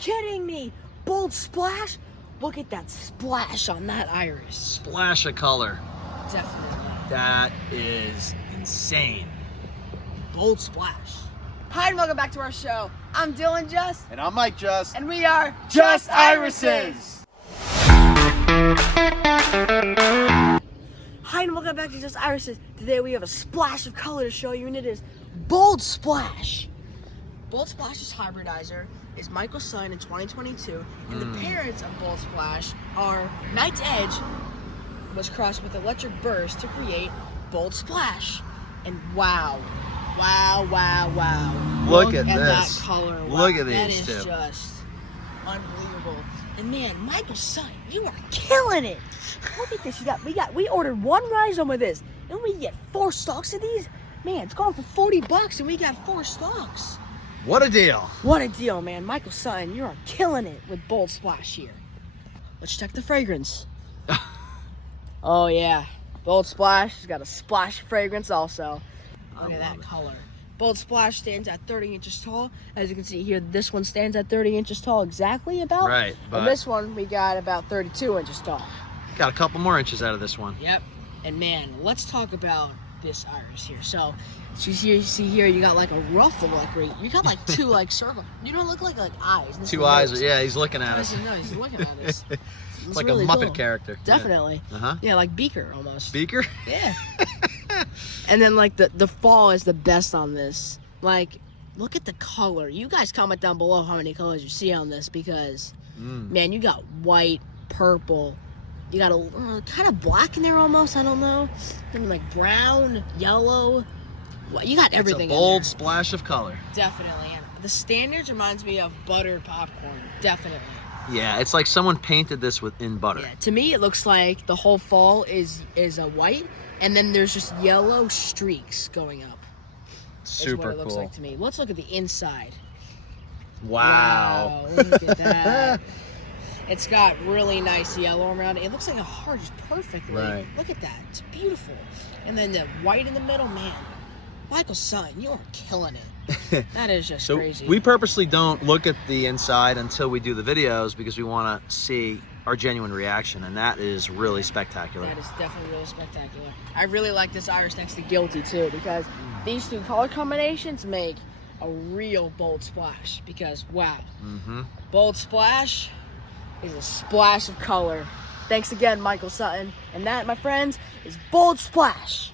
kidding me? Bold splash? Look at that splash on that iris. Splash of color. Definitely. That is insane. Bold splash. Hi, and welcome back to our show. I'm Dylan Just. And I'm Mike Just. And we are Just Irises. Hi, and welcome back to Just Irises. Today we have a splash of color to show you, and it is Bold Splash. Bold Splash's hybridizer is Michael's son in 2022, and the parents of Bold Splash are Knight's Edge was crossed with Electric Burst to create Bold Splash. And wow. Look at that this. color. Wow. Look at That these is two. just unbelievable. And man, Michael's son, you are killing it. Look at this. We ordered one rhizome of this, and we get 4 stalks of these. Man, it's going for $40, and we got 4 stalks. What a deal. What a deal, man. Michael's son, you are killing it with Bold Splash here. Let's check the fragrance. Oh yeah, Bold Splash has got a splash of fragrance also. Look at that color. Bold Splash stands at 30 inches tall. As you can see here, this one stands at 30 inches tall exactly about. Right, but And this one we got about 32 inches tall. got a couple more inches out of this one. Yep. And man, let's talk about this iris here. So you see here, you got like a ruffle, you got like 2 like circles. You don't look like eyes. This 2 is eyes. nose. Yeah, he's looking at us. No, he's looking at us. It's like really a Muppet character. Definitely. Yeah. Yeah, like Beaker almost. Beaker? Yeah. And then like the fall is the best on this. Like, look at the color. You guys comment down below how many colors you see on this, because man, you got white, purple, you got a kind of black in there almost, I don't know, and like brown, yellow. You got everything. It's a bold splash of color. Definitely. And the standards reminds me of buttered popcorn. Definitely. Yeah, it's like someone painted this in butter. Yeah, to me it looks like the whole fall is a white, and then there's just yellow streaks going up. Super what it looks cool. like to me. Let's look at the inside. Wow. Look at that. It's got really nice yellow around it. It looks like a heart just perfectly. Right. Look at that. It's beautiful. And then the white in the middle, man. Michael's son, you are killing it. That is just crazy. We purposely don't look at the inside until we do the videos, because we want to see our genuine reaction, and that is really spectacular. That is definitely really spectacular. I really like this iris next to Guilty too, because these 2 color combinations make a real Bold Splash. Because wow, Bold Splash is a splash of color. Thanks again, Michael Sutton. And that, my friends, is Bold Splash.